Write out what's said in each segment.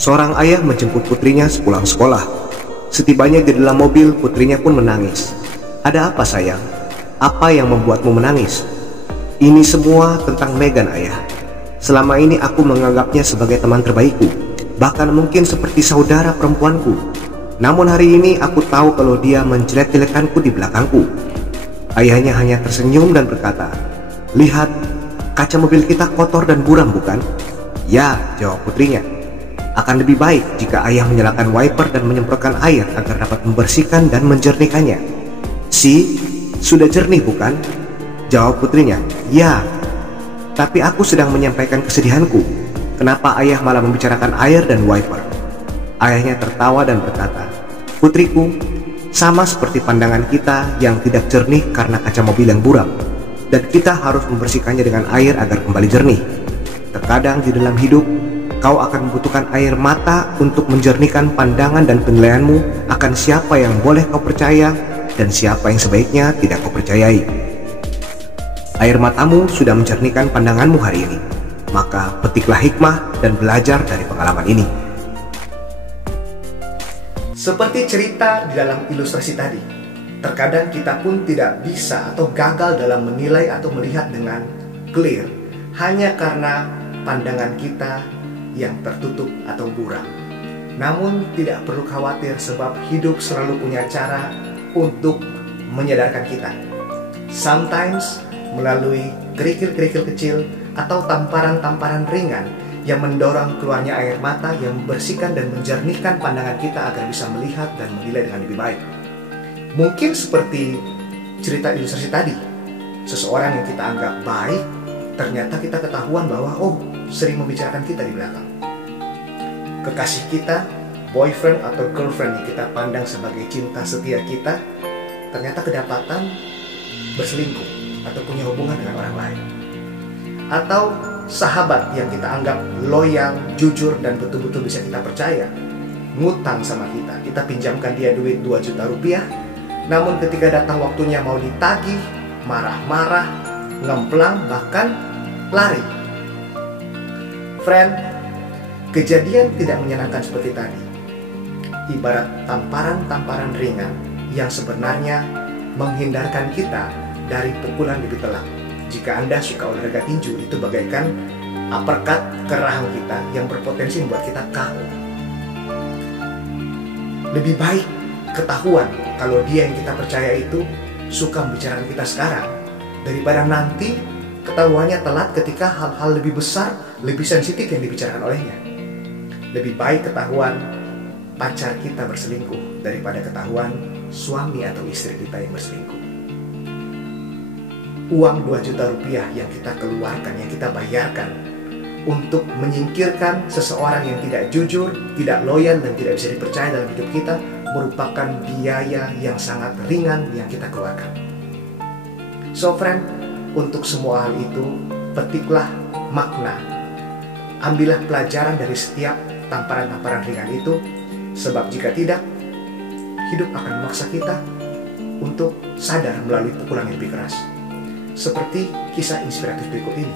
Seorang ayah menjemput putrinya sepulang sekolah. Setibanya di dalam mobil, putrinya pun menangis. "Ada apa sayang? Apa yang membuatmu menangis?" "Ini semua tentang Megan, ayah. Selama ini aku menganggapnya sebagai teman terbaikku, bahkan mungkin seperti saudara perempuanku. Namun hari ini aku tahu kalau dia menjelek-jelekanku di belakangku." Ayahnya hanya tersenyum dan berkata, "Lihat, kaca mobil kita kotor dan buram, bukan?" "Ya," jawab putrinya. "Akan lebih baik jika ayah menyalakan wiper dan menyemprotkan air agar dapat membersihkan dan menjernihkannya." "Si, sudah jernih bukan?" jawab putrinya. "Ya, tapi aku sedang menyampaikan kesedihanku. Kenapa ayah malah membicarakan air dan wiper?" Ayahnya tertawa dan berkata, "Putriku, sama seperti pandangan kita yang tidak jernih karena kaca mobil yang buram, dan kita harus membersihkannya dengan air agar kembali jernih. Terkadang di dalam hidup, kau akan membutuhkan air mata untuk menjernihkan pandangan dan penilaianmu akan siapa yang boleh kau percaya dan siapa yang sebaiknya tidak kau percayai. Air matamu sudah menjernihkan pandanganmu hari ini, maka petiklah hikmah dan belajar dari pengalaman ini." Seperti cerita di dalam ilustrasi tadi, terkadang kita pun tidak bisa atau gagal dalam menilai atau melihat dengan clear hanya karena pandangan kita yang tertutup atau buram. Namun tidak perlu khawatir, sebab hidup selalu punya cara untuk menyadarkan kita. Sometimes melalui kerikil-kerikil kecil atau tamparan-tamparan ringan yang mendorong keluarnya air mata yang membersihkan dan menjernihkan pandangan kita agar bisa melihat dan menilai dengan lebih baik. Mungkin seperti cerita ilustrasi tadi, seseorang yang kita anggap baik, ternyata kita ketahuan bahwa sering membicarakan kita di belakang. Kekasih kita, boyfriend atau girlfriend yang kita pandang sebagai cinta setia kita, ternyata kedapatan berselingkuh atau punya hubungan dengan orang lain. Atau sahabat yang kita anggap loyal, jujur, dan betul-betul bisa kita percaya, ngutang sama kita. Kita pinjamkan dia duit 2 juta rupiah, namun ketika datang waktunya mau ditagih, marah-marah, ngemplang, bahkan lari. Friend, kejadian tidak menyenangkan seperti tadi ibarat tamparan-tamparan ringan yang sebenarnya menghindarkan kita dari pukulan lebih telak. Jika Anda suka olahraga tinju, itu bagaikan uppercut ke rahang kita yang berpotensi membuat kita KO. Lebih baik ketahuan kalau dia yang kita percaya itu suka membicarakan kita sekarang, daripada nanti ketahuannya telat ketika hal-hal lebih besar, lebih sensitif yang dibicarakan olehnya. Lebih baik ketahuan pacar kita berselingkuh daripada ketahuan suami atau istri kita yang berselingkuh. Uang 2 juta rupiah yang kita keluarkan, yang kita bayarkan untuk menyingkirkan seseorang yang tidak jujur, tidak loyal, dan tidak bisa dipercaya dalam hidup kita, merupakan biaya yang sangat ringan yang kita keluarkan. So friend, untuk semua hal itu, petiklah makna. Ambillah pelajaran dari setiap tamparan-tamparan ringan itu, sebab jika tidak, hidup akan memaksa kita untuk sadar melalui pukulan yang lebih keras. Seperti kisah inspiratif berikut ini,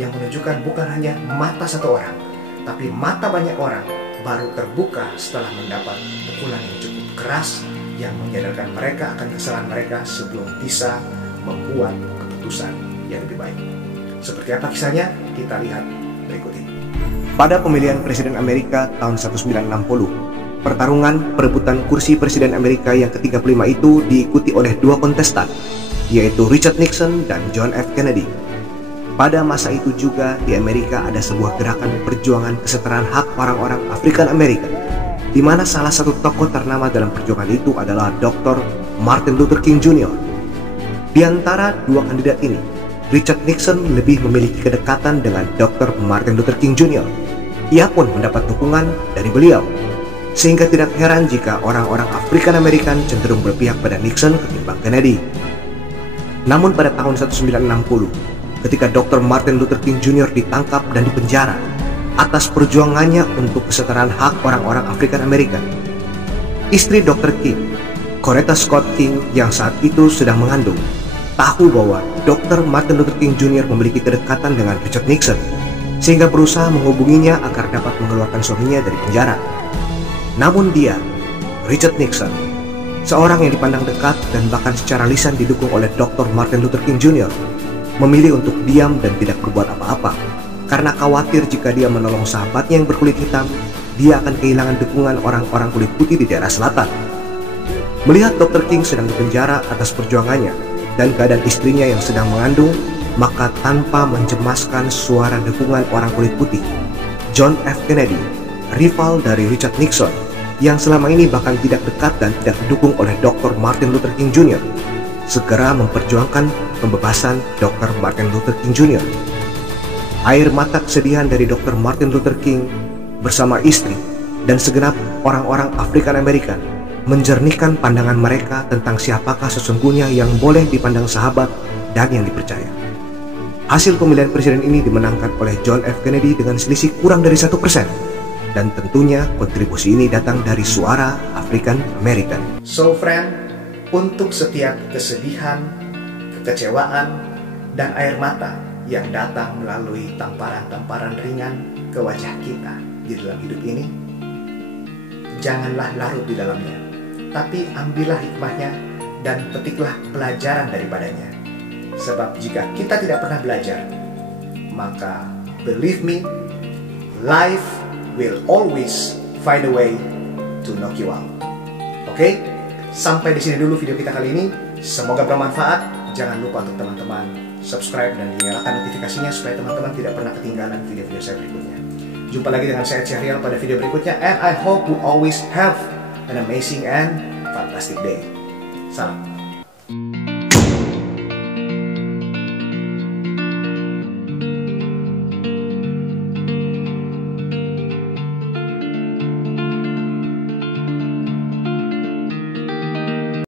yang menunjukkan bukan hanya mata satu orang, tapi mata banyak orang baru terbuka setelah mendapat pukulan yang cukup keras yang menyadarkan mereka akan kesalahan mereka sebelum bisa membuat keputusan yang lebih baik. Seperti apa kisahnya? Kita lihat berikut ini. Pada pemilihan Presiden Amerika tahun 1960, pertarungan perebutan kursi Presiden Amerika yang ke-35 itu diikuti oleh 2 kontestan, yaitu Richard Nixon dan John F. Kennedy. Pada masa itu juga di Amerika ada sebuah gerakan perjuangan kesetaraan hak orang-orang Afrikan Amerika, di mana salah satu tokoh ternama dalam perjuangan itu adalah Dr. Martin Luther King Jr. Di antara 2 kandidat ini, Richard Nixon lebih memiliki kedekatan dengan Dr. Martin Luther King Jr. Ia pun mendapat dukungan dari beliau, sehingga tidak heran jika orang-orang Afrikan Amerikan cenderung berpihak pada Nixon ketimbang Kennedy. Namun pada tahun 1960, ketika Dr. Martin Luther King Jr. ditangkap dan dipenjara atas perjuangannya untuk kesetaraan hak orang-orang Afrikan Amerika, istri Dr. King, Coretta Scott King, yang saat itu sedang mengandung, tahu bahwa Dr. Martin Luther King Jr. memiliki kedekatan dengan Richard Nixon, sehingga berusaha menghubunginya agar dapat mengeluarkan suaminya dari penjara. Namun dia, Richard Nixon, seorang yang dipandang dekat dan bahkan secara lisan didukung oleh Dr. Martin Luther King Jr., memilih untuk diam dan tidak berbuat apa-apa karena khawatir jika dia menolong sahabatnya yang berkulit hitam, dia akan kehilangan dukungan orang-orang kulit putih di daerah selatan. Melihat Dr. King sedang dipenjara atas perjuangannya dan keadaan istrinya yang sedang mengandung, maka tanpa mencemaskan suara dukungan orang kulit putih, John F. Kennedy, rival dari Richard Nixon, yang selama ini bahkan tidak dekat dan tidak didukung oleh Dr. Martin Luther King Jr., segera memperjuangkan pembebasan Dr. Martin Luther King Jr. Air mata kesedihan dari Dr. Martin Luther King bersama istri dan segenap orang-orang Afrikan Amerikan menjernihkan pandangan mereka tentang siapakah sesungguhnya yang boleh dipandang sahabat dan yang dipercaya. Hasil pemilihan presiden ini dimenangkan oleh John F. Kennedy dengan selisih kurang dari 1%, dan tentunya kontribusi ini datang dari suara African American. So friend, untuk setiap kesedihan, kekecewaan, dan air mata yang datang melalui tamparan-tamparan ringan ke wajah kita di dalam hidup ini, janganlah larut di dalamnya, tapi ambillah hikmahnya dan petiklah pelajaran daripadanya. Sebab jika kita tidak pernah belajar, maka believe me, life will always find a way to knock you out. Oke? Sampai di sini dulu video kita kali ini. Semoga bermanfaat. Jangan lupa untuk teman-teman subscribe dan nyalakan notifikasinya supaya teman-teman tidak pernah ketinggalan video-video saya berikutnya. Jumpa lagi dengan saya Syahrial pada video berikutnya, and I hope you always have an amazing and fantastic day. Salam.